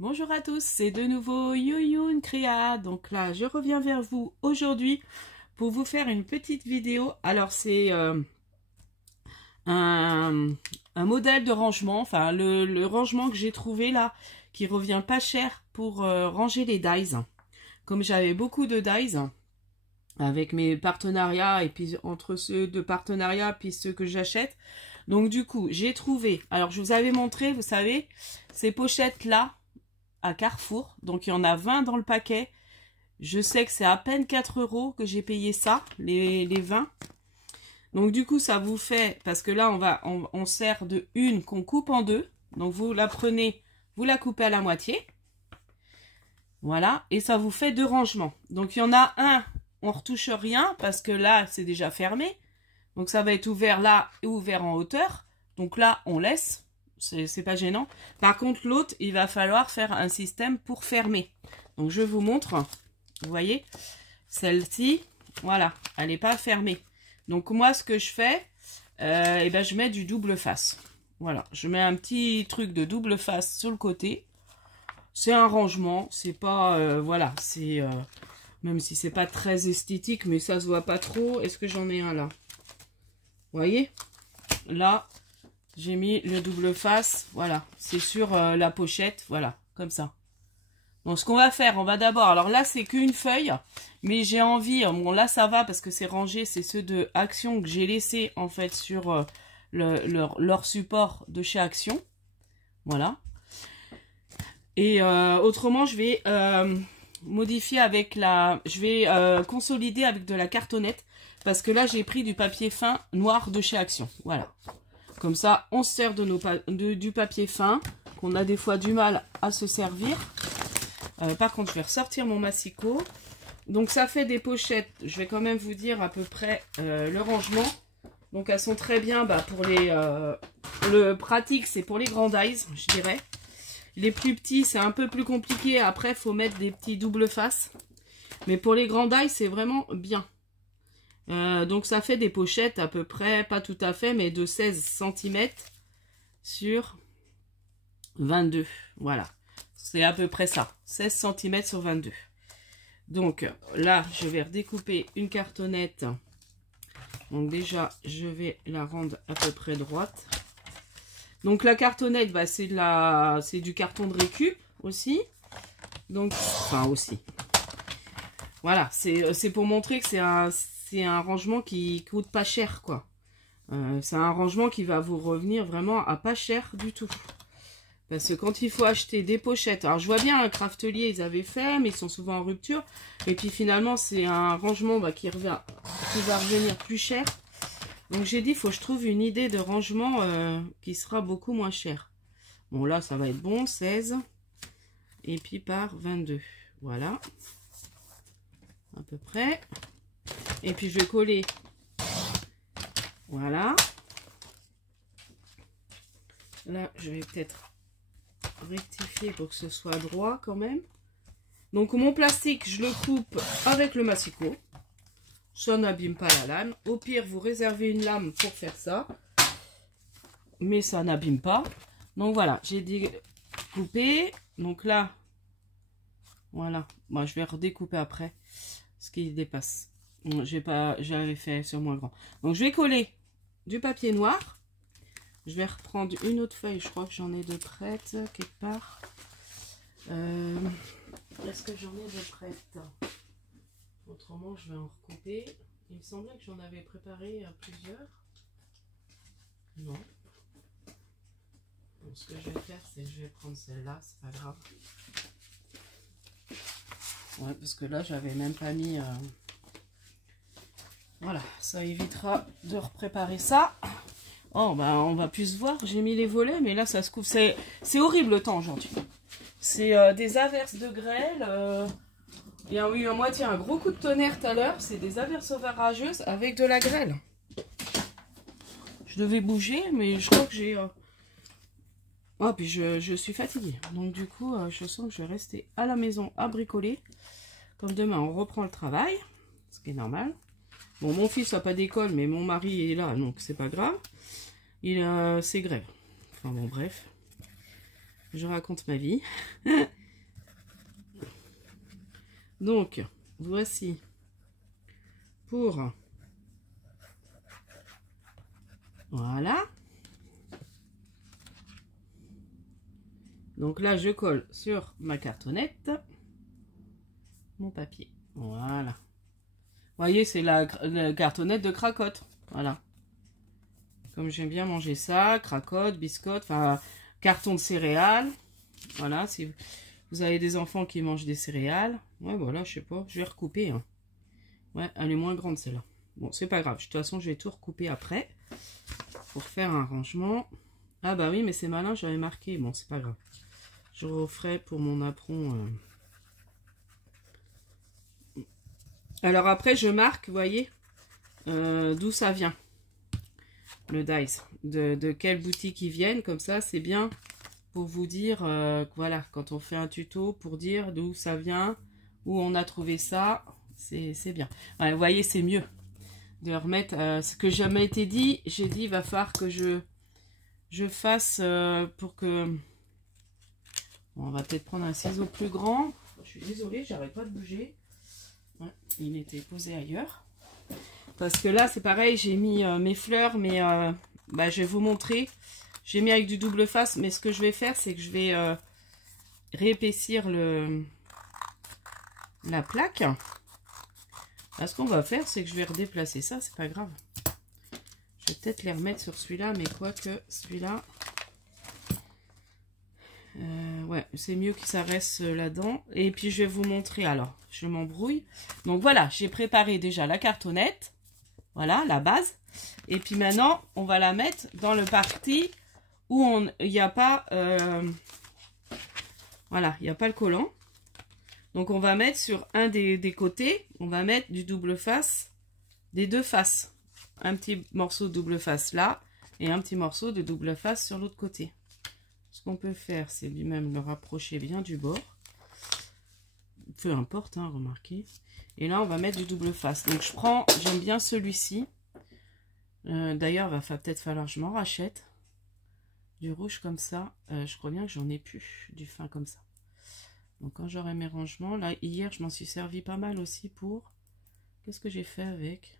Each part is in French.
Bonjour à tous, c'est de nouveau Yoyoun Créa. Donc là, je reviens vers vous aujourd'hui pour vous faire une petite vidéo. Alors c'est un modèle de rangement, enfin le rangement que j'ai trouvé là, qui revient pas cher pour ranger les dies. Comme j'avais beaucoup de dies avec mes partenariats et puis entre ceux de partenariat puis ceux que j'achète. Donc du coup, j'ai trouvé, alors je vous avais montré, vous savez, ces pochettes là à Carrefour, donc il y en a 20 dans le paquet. Je sais que c'est à peine 4 € que j'ai payé ça, les 20. Donc du coup ça vous fait, parce que là on sert de une qu'on coupe en deux. Donc vous la prenez, vous la coupez à la moitié. Voilà, et ça vous fait 2 rangements. Donc il y en a un, on retouche rien, parce que là c'est déjà fermé. Donc ça va être ouvert là et ouvert en hauteur. Donc là on laisse. C'est pas gênant. Par contre, l'autre, il va falloir faire un système pour fermer. Donc, je vous montre. Vous voyez, celle-ci, voilà, elle n'est pas fermée. Donc, moi, ce que je fais, eh ben, je mets du double face. Voilà, je mets un petit truc de double face sur le côté. C'est un rangement, c'est pas, voilà, c'est, même si c'est pas très esthétique, mais ça se voit pas trop. Est-ce que j'en ai un là? Vous voyez, là. J'ai mis le double face, voilà, c'est sur la pochette, voilà, comme ça. Donc ce qu'on va faire, on va d'abord, alors là c'est qu'une feuille, mais j'ai envie, bon là ça va parce que c'est rangé, c'est ceux de Action que j'ai laissé en fait sur leur support de chez Action, voilà. Et autrement je vais modifier avec je vais consolider avec de la cartonnette, parce que là j'ai pris du papier fin noir de chez Action, voilà. Comme ça, on se sert du papier fin, qu'on a des fois du mal à se servir. Par contre, je vais ressortir mon massicot. Donc, ça fait des pochettes. Je vais quand même vous dire à peu près le rangement. Donc, elles sont très bien pour les... le pratique, c'est pour les grands dies, je dirais. Les plus petits, c'est un peu plus compliqué. Après, il faut mettre des petits double faces. Mais pour les grands dies, c'est vraiment bien. Donc ça fait des pochettes à peu près, pas tout à fait, mais de 16 cm sur 22. Voilà, c'est à peu près ça, 16 cm sur 22. Donc là, je vais redécouper une cartonnette. Donc déjà, je vais la rendre à peu près droite. Donc la cartonnette, c'est du carton de récup aussi. Donc, enfin aussi. Voilà, c'est pour montrer que c'est un rangement qui coûte pas cher, quoi. C'est un rangement qui va vous revenir vraiment à pas cher du tout. Parce que quand il faut acheter des pochettes, alors je vois bien un Craftelier, ils avaient fait, mais ils sont souvent en rupture. Et puis finalement, c'est un rangement qui va revenir plus cher. Donc j'ai dit, il faut que je trouve une idée de rangement qui sera beaucoup moins cher. Bon, là, ça va être bon, 16. Et puis par 22. Voilà. À peu près. Et puis je vais coller, voilà. Là, je vais peut-être rectifier pour que ce soit droit quand même. Donc mon plastique, je le coupe avec le massicot. Ça n'abîme pas la lame. Au pire, vous réservez une lame pour faire ça. Mais ça n'abîme pas. Donc voilà, j'ai découpé. Donc là, voilà. Moi, je vais redécouper après ce qui dépasse. J'avais fait sur moins grand. Donc je vais coller du papier noir. Je vais reprendre une autre feuille. Je crois que j'en ai de prête quelque part. Est-ce que j'en ai de prête? Autrement, je vais en recouper. Il me semblait que j'en avais préparé plusieurs. Non. Donc, ce que je vais faire, c'est que je vais prendre celle-là. C'est pas grave. Ouais, parce que là, j'avais même pas mis... Voilà, ça évitera de repréparer ça. Oh, bah, on va plus se voir. J'ai mis les volets, mais là, ça se couvre. C'est horrible le temps aujourd'hui. C'est des averses de grêle. Il y a eu à moitié un gros coup de tonnerre tout à l'heure. C'est des averses orageuses avec de la grêle. Je devais bouger, mais je crois que j'ai... Oh, puis je suis fatiguée. Donc, du coup, je sens que je vais rester à la maison à bricoler. Comme demain, on reprend le travail. Ce qui est normal. Bon, mon fils n'a pas d'école, mais mon mari est là, donc c'est pas grave. C'est grève. Enfin bon, bref. Je raconte ma vie. Donc, voici pour... Voilà. Donc là, je colle sur ma cartonnette mon papier. Voilà. Vous voyez, c'est la cartonnette de cracotte. Voilà. Comme j'aime bien manger ça, cracotte, biscotte, enfin, carton de céréales. Voilà, si vous avez des enfants qui mangent des céréales. Ouais, voilà, je sais pas, je vais recouper. Hein. Ouais, elle est moins grande celle-là. Bon, c'est pas grave. De toute façon, je vais tout recouper après. Pour faire un rangement. Ah bah oui, mais c'est malin, j'avais marqué. Bon, c'est pas grave. Je referai pour mon apron. Alors après, je marque, vous voyez, d'où ça vient. Le dies. De quelle boutique ils viennent. Comme ça, c'est bien pour vous dire, voilà, quand on fait un tuto, pour dire d'où ça vient, où on a trouvé ça, c'est bien. Ouais, vous voyez, c'est mieux de remettre ce que jamais été dit. J'ai dit, il va falloir que je fasse pour que... Bon, on va peut-être prendre un ciseau plus grand. Je suis désolée, j'arrête pas de bouger. Ouais, il était posé ailleurs. Parce que là, c'est pareil, j'ai mis mes fleurs, mais bah, je vais vous montrer. J'ai mis avec du double face, mais ce que je vais faire, c'est que je vais réépaissir la plaque. Là, ce qu'on va faire, c'est que je vais redéplacer ça, c'est pas grave. Je vais peut-être les remettre sur celui-là, mais quoique celui-là... ouais, c'est mieux que ça reste là-dedans. Et puis, je vais vous montrer, alors, je m'embrouille. Donc, voilà, j'ai préparé déjà la cartonnette. Voilà, la base. Et puis maintenant, on va la mettre dans le parti où il n'y a pas... voilà, il n'y a pas le collant. Donc, on va mettre sur un des côtés, on va mettre du double face des deux faces. Un petit morceau de double face là et un petit morceau de double face sur l'autre côté. Ce qu'on peut faire, c'est lui-même le rapprocher bien du bord. Peu importe, hein, remarquez. Et là, on va mettre du double face. Donc, je prends, j'aime bien celui-ci. D'ailleurs, il va peut-être falloir que je m'en rachète. Du rouge comme ça. Je crois bien que j'en ai plus du fin comme ça. Donc, quand j'aurai mes rangements, là, hier, je m'en suis servi pas mal aussi pour... Qu'est-ce que j'ai fait avec?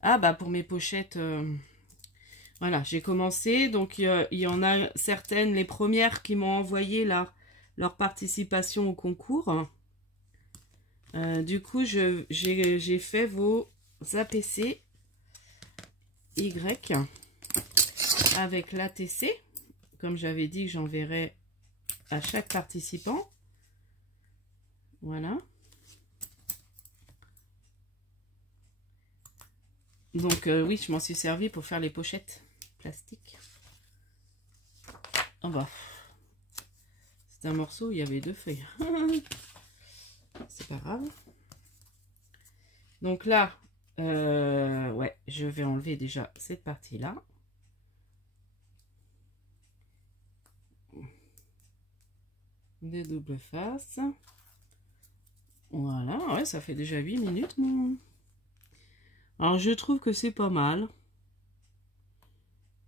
Ah, bah, pour mes pochettes... Voilà, j'ai commencé. Donc, il y en a certaines, les premières qui m'ont envoyé leur participation au concours. Du coup, j'ai fait vos APC Y avec l'ATC. Comme j'avais dit, que j'enverrai à chaque participant. Voilà. Donc, oui, je m'en suis servi pour faire les pochettes plastiques. Oh bah, c'est un morceau où il y avait 2 feuilles. C'est pas grave. Donc là, ouais, je vais enlever déjà cette partie-là. Des doubles faces. Voilà, ouais, ça fait déjà 8 minutes. Alors, je trouve que c'est pas mal.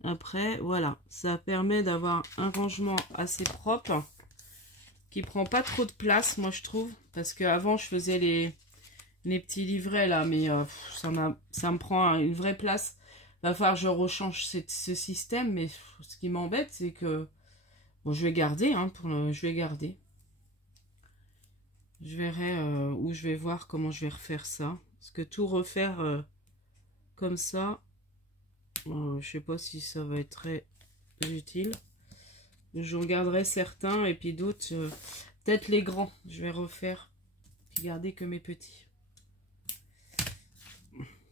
Après, voilà, ça permet d'avoir un rangement assez propre qui prend pas trop de place, moi, je trouve. Parce qu'avant, je faisais les petits livrets, là, mais ça me prend une vraie place. Il va falloir que je rechange ce système, mais ce qui m'embête, c'est que... Bon, je vais garder, hein, je vais garder. Je verrai où je vais voir comment je vais refaire ça. Parce que tout refaire comme ça, je sais pas si ça va être très utile. Je regarderai certains et puis d'autres, peut-être les grands. Je vais refaire et garder que mes petits.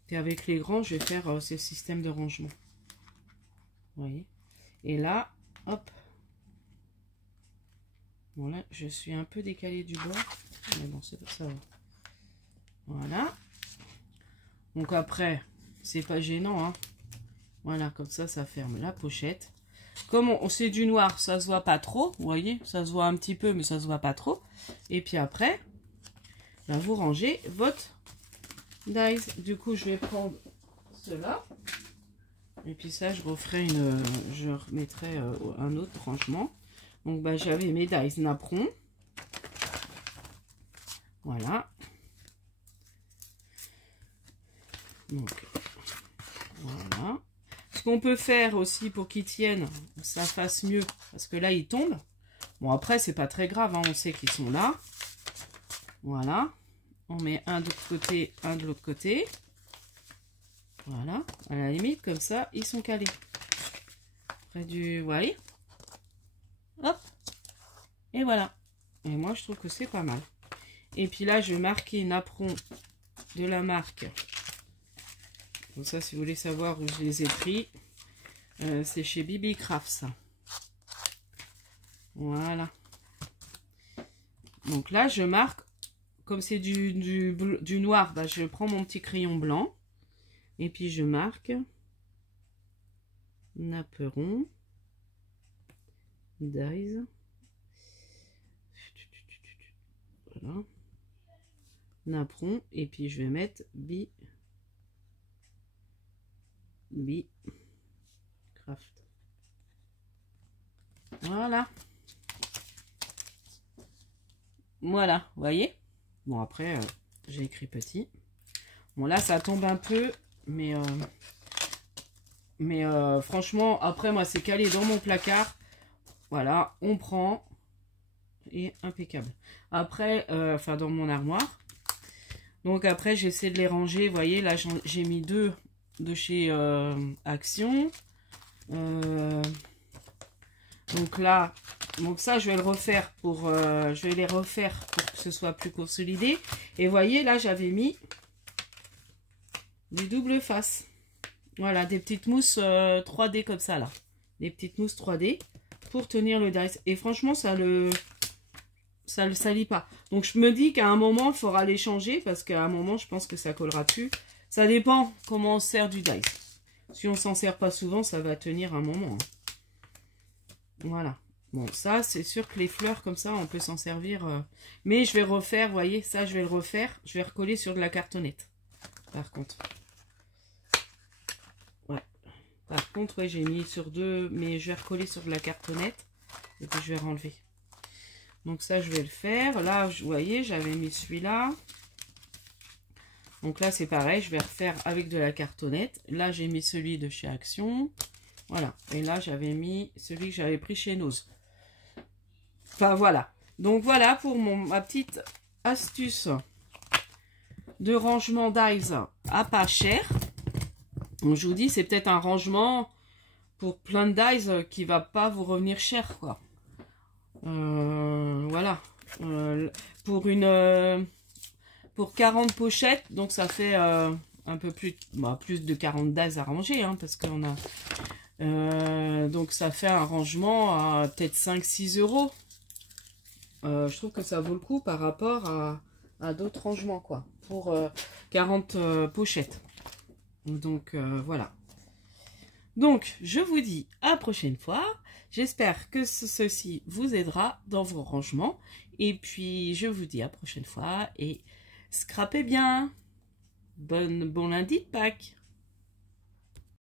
Et avec les grands, je vais faire ce système de rangement. Vous voyez. Et là, hop. Bon là, je suis un peu décalée du bord. Mais bon, c'est ça. Voilà. Donc après, c'est pas gênant, hein. Voilà, comme ça ferme la pochette. Comme on sait du noir, ça se voit pas trop. Vous voyez, ça se voit un petit peu, mais ça se voit pas trop. Et puis après, là, vous rangez votre dies. Du coup, je vais prendre cela. Et puis ça, je referai je remettrai un autre rangement. Donc bah, j'avais mes dies napperons. Voilà. Donc voilà. Ce qu'on peut faire aussi pour qu'ils tiennent, ça fasse mieux, parce que là ils tombent. Bon après c'est pas très grave, hein, on sait qu'ils sont là. Voilà. On met un de l'autre côté, un de l'autre côté. Voilà. À la limite comme ça ils sont calés. Près du, vous voyez. Hop. Et voilà. Et moi je trouve que c'est pas mal. Et puis là je vais marquer napperon de la marque. Donc ça, si vous voulez savoir où je les ai pris, c'est chez Bibi Crafts. Voilà. Donc là, je marque, comme c'est du noir, bah, je prends mon petit crayon blanc. Et puis je marque napperon, dies. Voilà. Napperon. Et puis je vais mettre Craft. Voilà. Voilà, vous voyez. Bon, après, j'ai écrit petit. Bon, là, ça tombe un peu, mais franchement, après, moi, c'est calé dans mon placard. Voilà, on prend. Et impeccable. Après, enfin, dans mon armoire. Donc, après, j'essaie de les ranger. Vous voyez, là, j'ai mis deux de chez Action. Donc là, donc ça je vais le refaire pour je vais les refaire pour que ce soit plus consolidé. Et voyez là j'avais mis des doubles faces. Voilà, des petites mousses 3D comme ça là. Des petites mousses 3D pour tenir le dice. Et franchement ça le salit pas. Donc je me dis qu'à un moment il faudra les changer parce qu'à un moment je pense que ça collera dessus. Ça dépend comment on sert du dice. Si on s'en sert pas souvent, ça va tenir un moment. Voilà. Bon, ça, c'est sûr que les fleurs, comme ça, on peut s'en servir. Mais je vais refaire, vous voyez, ça, je vais le refaire. Je vais recoller sur de la cartonnette. Par contre. Ouais. Par contre, ouais, j'ai mis sur deux, mais je vais recoller sur de la cartonnette. Et puis, je vais renlever. Donc, ça, je vais le faire. Là, vous voyez, j'avais mis celui-là. Donc là, c'est pareil, je vais refaire avec de la cartonnette. Là, j'ai mis celui de chez Action. Voilà. Et là, j'avais mis celui que j'avais pris chez Nose. Enfin, voilà. Donc, voilà pour ma petite astuce de rangement dies à pas cher. Donc, je vous dis, c'est peut-être un rangement pour plein de dies qui va pas vous revenir cher, quoi. Voilà. Pour 40 pochettes, donc ça fait un peu plus de 40 dies à ranger, hein, parce qu'on a... donc ça fait un rangement à peut-être 5-6 €. Je trouve que ça vaut le coup par rapport à d'autres rangements, quoi. Pour 40 pochettes. Donc voilà. Donc je vous dis à la prochaine fois. J'espère que ceci vous aidera dans vos rangements. Et puis je vous dis à la prochaine fois. Et scrapez bien. Bon lundi de Pâques.